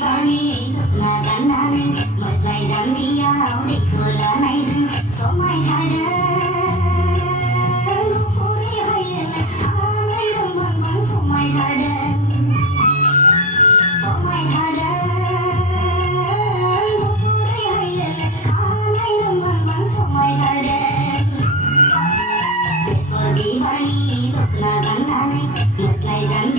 Bani là đàn anh mở dài dáng đi áo để cửa là này dừng số mai thay đơn lúc phố đi hay là ai đồng bằng bằng số mai thay đơn số mai thay đơn lúc phố đi hay là ai đồng bằng bằng số mai thay đơn để rồi đi bani là đàn anh mở dài dáng